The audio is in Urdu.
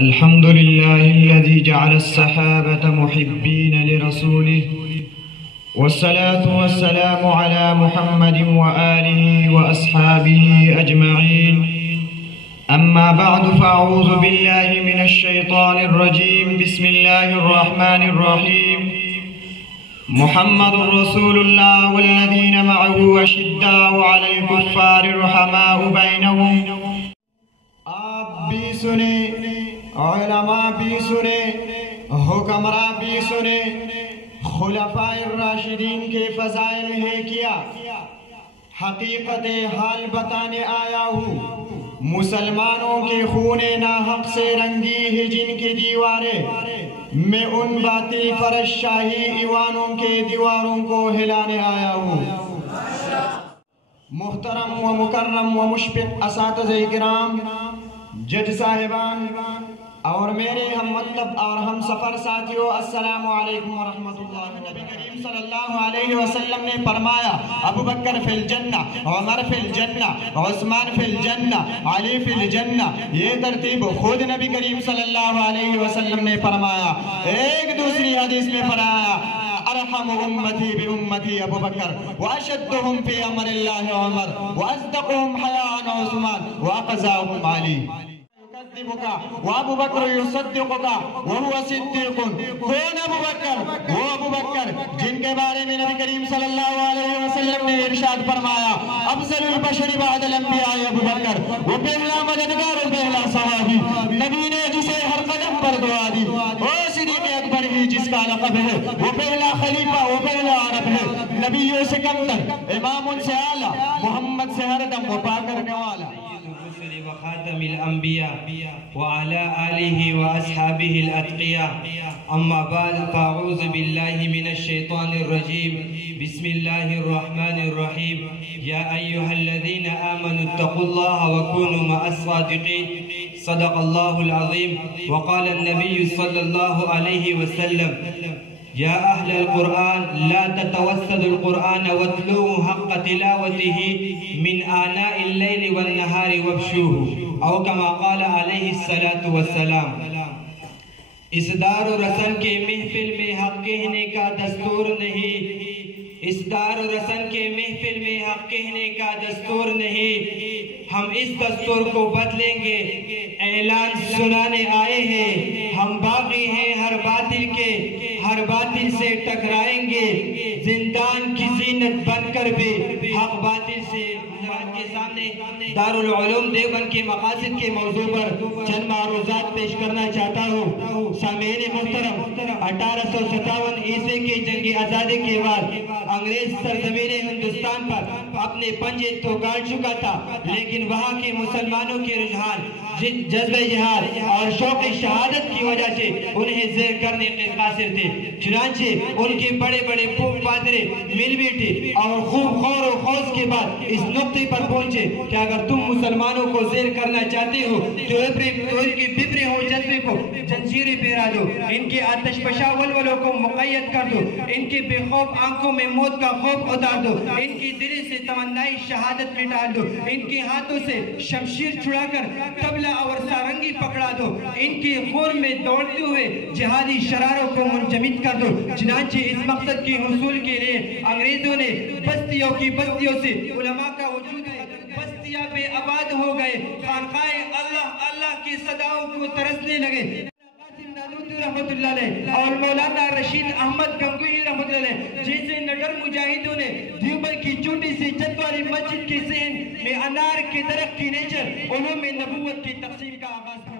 الحمد لله الذي جعل الصحابة محبين لرسوله، والصلاة والسلام على محمد وآله وأصحابه أجمعين. أما بعد، فأعوذ بالله من الشيطان الرجيم. بسم الله الرحمن الرحيم. محمد رسول الله والذين معه أشداء على الكفار رحماء بينهم. آپ بھی سنیں، علماء بھی سنیں، حکمراں بھی سنیں. خلفاء الراشدین کے فضائل ہے کیا؟ حقیقت حال بتانے آیا ہوں. مسلمانوں کے خون ناحق سے رنگی ہے جن کی دیواریں، میں ان باطل فرش شاہی ایوانوں کے دیواروں کو ہلانے آیا ہوں. محترم و مکرم و مشفق اساتذہ کرام، جج صاحبان اور میرے ہم مطلب اور ہم سفر ساتھیوں، السلام علیکم ورحمۃ اللہ. نبی کریم صلی اللہ علیہ وسلم نے فرمایا، ابو بکر فی الجنہ، عمر فی الجنہ، عثمان فی الجنہ، علی فی الجنہ. یہ ترتیب خود نبی کریم صلی اللہ علیہ وسلم نے فرمایا. ایک دوسری حدیث میں فرمایا، ارحم امتی بامتی ابو بکر، واشدهم فی امر اللہ عمر، واصدقهم حیاء عثمان، واقضاهم علی. وابو بکر یصدقک وهو صدیق. کون ابو بکر؟ وہ ابو بکر جن کے بارے میں نبی کریم صلی اللہ علیہ وسلم نے ارشاد فرمایا، افضل البشر بعد الانبیاء ابو بکر. وہ پہلا مددگار اور پہلا صحابی، نبی نے جسے ہر قدم پر دعا دی. وہ صدیق اکبر ہی جس کا لقب ہے، وہ پہلا خلیفہ، وہ پہلا عرب ہے، نبیوں سے کم تر، امام سے اعلیٰ، محمد سے ہر دم وفا کرنے والا، وخاتم الأنبياء وعلى آله وأصحابه الأتقياء. أما بعد، فأعوذ بالله من الشيطان الرجيم. بسم الله الرحمن الرحيم. يا أيها الذين آمنوا اتقوا الله وكونوا مع الصادقين. صدق الله العظيم. وقال النبي صلى الله عليه وسلم، يا أهل القرآن لا تتوسدوا القرآن واتلوه حق تلاوته من آناء الليل والنهار وابشوه، أو كما قال عليه الصلاة والسلام. اس دار و رسن کے محفل میں حق کہنے کا دستور نہیں، اس دار و رسن کے محفل میں حق کہنے کا دستور نہیں. ہم اس دستور کو بدلیں گے. اعلان سنانے آئے ہیں، ہم باغی ہیں ہر باطل کے، ہر باطل سے ٹکرائیں گے. زندان کی زینت بن کر بھی حق باطل سے. حضرات کے سامنے دارالعلوم دیوبند کے مقاصد کے موضوع پر چند معروضات پیش کرنا چاہتا ہوں. سامعین محترم، 1857 عیسوی کے جنگ آزادی کے بعد انگریز سرزمین ہندوستان پر اپنے پنجے تو گاڑ چکا تھا، لیکن وہاں کے مسلمانوں کے رجحان، جذبہ جہاد اور شوق شہادت کی وجہ سے انہیں زیر کرنے کے قاصر تھے. چنانچہ ان کے بڑے بڑے پادرے مل بیٹھے اور خوب غور و خوض کے بعد اس نقطے پر پہنچے کہ اگر تم مسلمانوں کو زیر کرنا چاہتے ہو تو ان کے ببرے ہو جذبے کو زنجیریں پہرا دو، ان کے آتش فشاں ولولوں کو مقید کر دو، ان کے بے خوف آنکھوں میں موت کا خوف اتار دو، ان کی دل سے تمنائی شہادت مٹا دو، ان کے ہاتھوں سے شمشیر چھڑا کر طبلہ اور سارنگی پکڑا دو، ان کے خون میں دوڑتے ہوئے جہادی شراروں کو منجمد کر دو. چنانچہ اس مقصد کے حصول کے لیے انگریزوں نے بستیوں کی بستیوں سے علماء کا وجود ہے، بستیاں بے آباد ہو گئے، خانقاہ اللہ اللہ کی صداؤں کو ترسنے لگے. رحمت اللہ علیہ اور مولانا رشید احمد گنگوہی رحمت اللہ علیہ جیسے نڈر مجاہدوں نے دیوبند کی چھوٹی سی چھت والی مسجد کے ذہن میں انار کے درخت کی نیچر علوم نبوت کی تقسیم کا آغاز کیا.